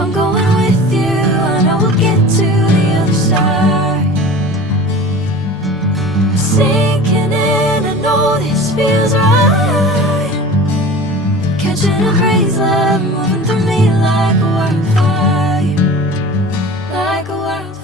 I'm going with you, I know we'll get to the other side. Sinking in, I know this feels right. Catching a crazy love, moving through me like a wildfire, like a wildfire.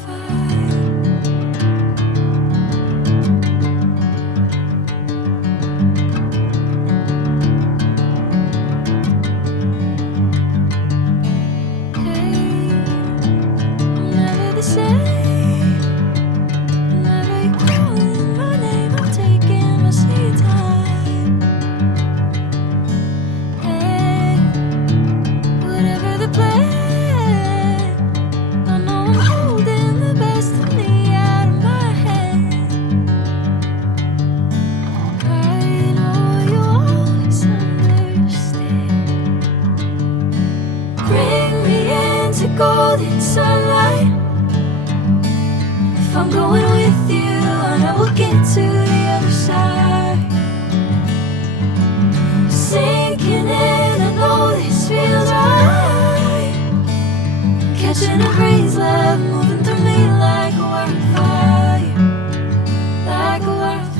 Golden sunlight. If I'm going with you, I know we'll get to the other side. Sinking in, I know this feels right. Catching a crazy love, moving through me like a wildfire, like a wildfire.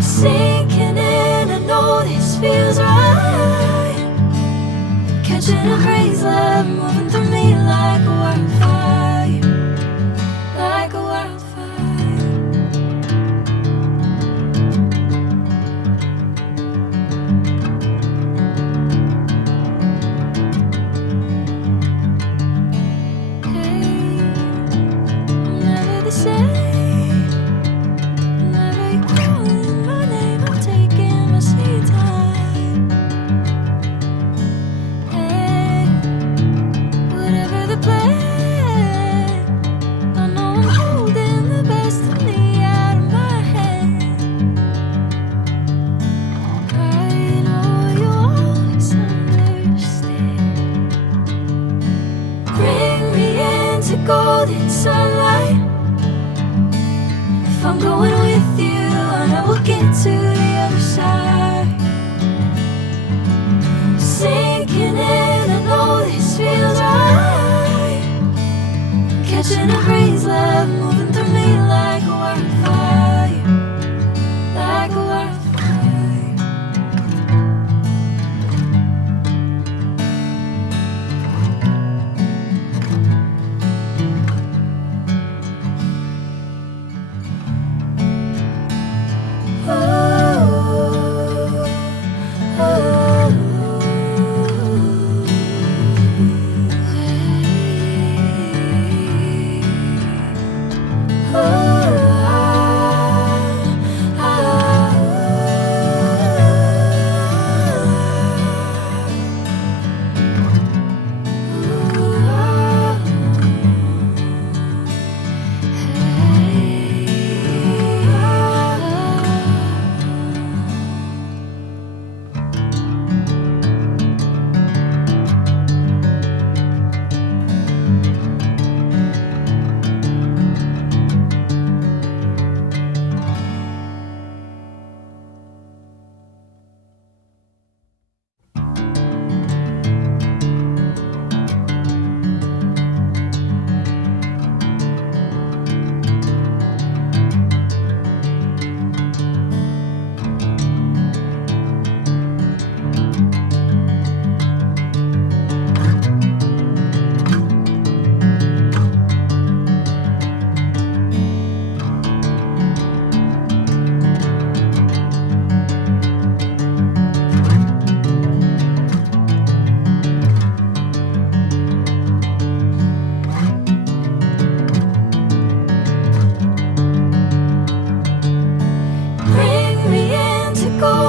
Sinking in, I know this feels right. Catching a crazy love, moving through me like a wildfire, like a wildfire. Hey, I'm never the same. Golden sunlight. If I'm going with you, I know we'll get to the other side. Sinking in, I know this feels right. Catching a crazy love, moving through me like a wildfire, like a wildfire. Oh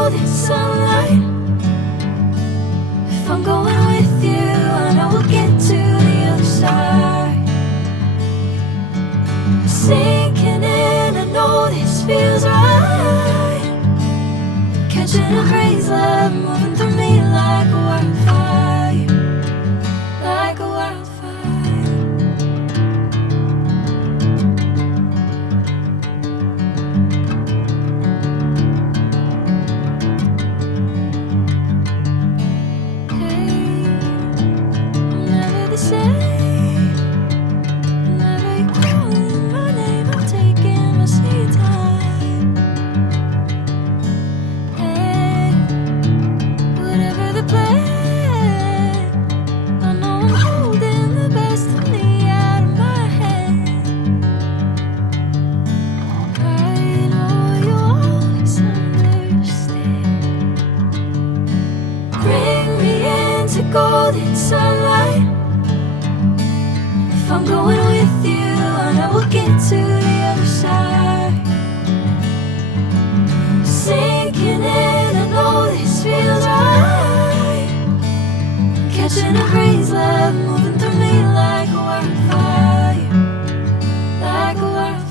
golden sunlight. If I'm going with you, I know we'll get to the other side. Sinking in, I know this feels right. Catching a crazy love moving through me like a wildfire, like a wildfire. Golden sunlight. If I'm going with you, I know we'll get to the other side. Sinking in, I know this feels right. Catching a crazy love moving through me like a wildfire, like a wildfire.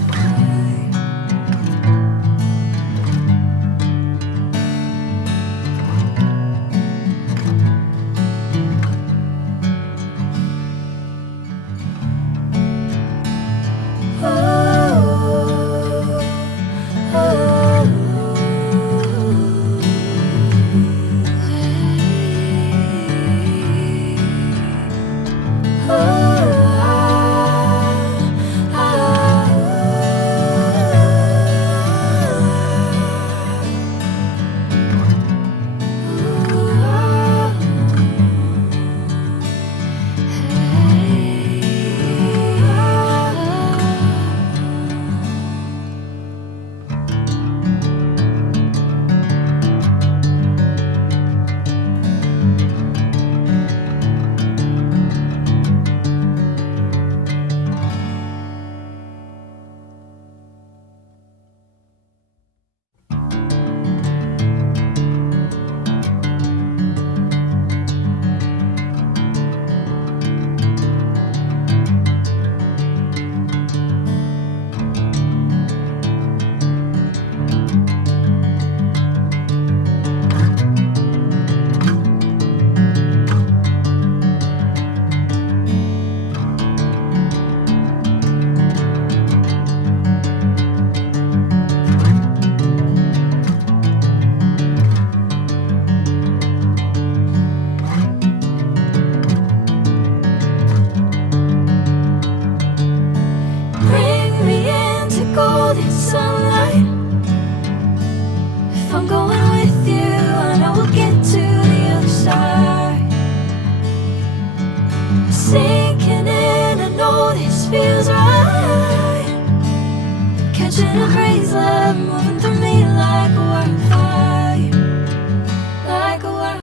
Golden sunlight. If I'm going with you, I know we'll get to the other side. Sinking in, I know this feels right.